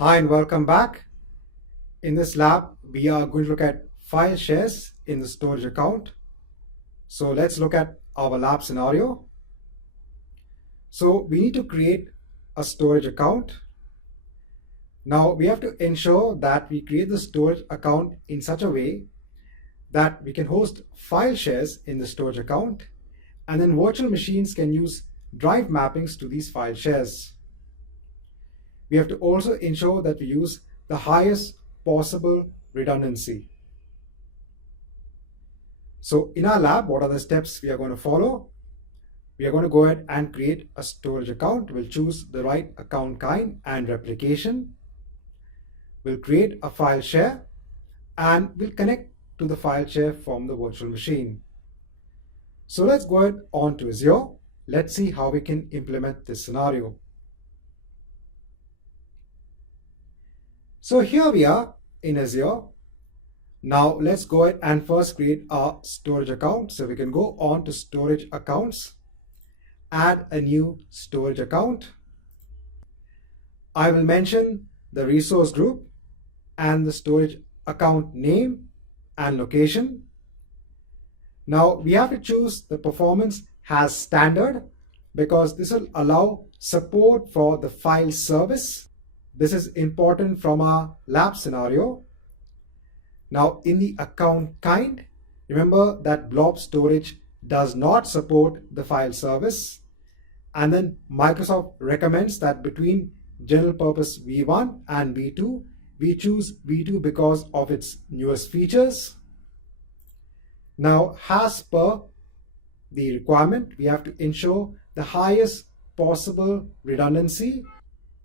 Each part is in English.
Hi and welcome back. In this lab, we are going to look at file shares in the storage account. So let's look at our lab scenario. So we need to create a storage account. Now we have to ensure that we create the storage account in such a way that we can host file shares in the storage account, and then virtual machines can use drive mappings to these file shares. We have to also ensure that we use the highest possible redundancy. So in our lab, what are the steps we are going to follow? We are going to go ahead and create a storage account. We'll choose the right account kind and replication. We'll create a file share and we'll connect to the file share from the virtual machine. So let's go ahead on to Azure. Let's see how we can implement this scenario. So here we are in Azure. Now let's go ahead and first create our storage account. So we can go on to storage accounts, add a new storage account. I will mention the resource group and the storage account name and location. Now we have to choose the performance as standard because this will allow support for the file service. This is important from our lab scenario. Now in the account kind, remember that blob storage does not support the file service. And then Microsoft recommends that between general purpose V1 and V2, we choose V2 because of its newest features. Now, as per the requirement, we have to ensure the highest possible redundancy.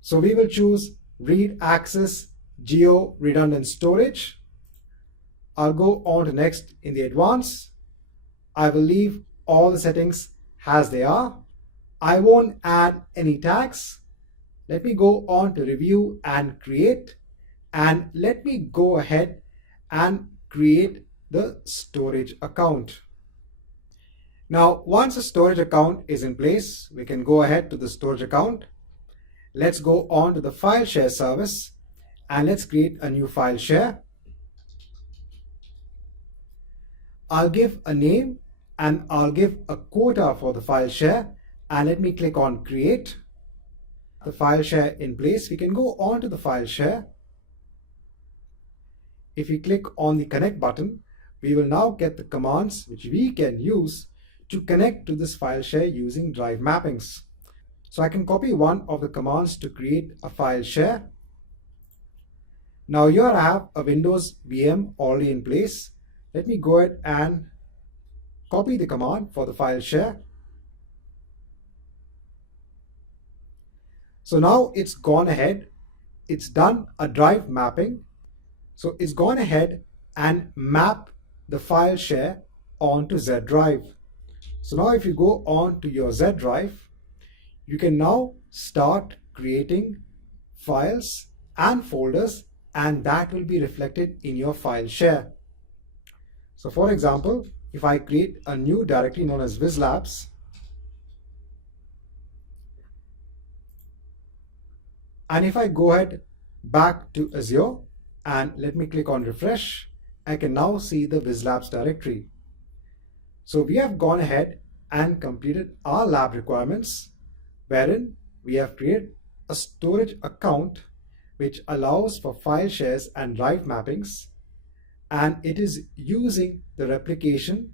So we will choose read access geo redundant storage. I'll go on to next in the advanced. I will leave all the settings as they are. I won't add any tags. Let me go on to review and create, and let me go ahead and create the storage account. Now, once the storage account is in place, we can go ahead to the storage account. Let's go on to the file share service and let's create a new file share. I'll give a name and I'll give a quota for the file share, and let me click on create. The file share in place, we can go on to the file share. If we click on the connect button, we will now get the commands which we can use to connect to this file share using drive mappings. So I can copy one of the commands to create a file share. Now here I have a Windows VM already in place. Let me go ahead and copy the command for the file share. So now it's gone ahead. It's done a drive mapping. So it's gone ahead and map the file share onto Z drive. So now if you go on to your Z drive, you can now start creating files and folders, and that will be reflected in your file share. So for example, if I create a new directory known as Whizlabs, and if I go ahead back to Azure and let me click on refresh, I can now see the Whizlabs directory. So we have gone ahead and completed our lab requirements, wherein we have created a storage account which allows for file shares and drive mappings, and it is using the replication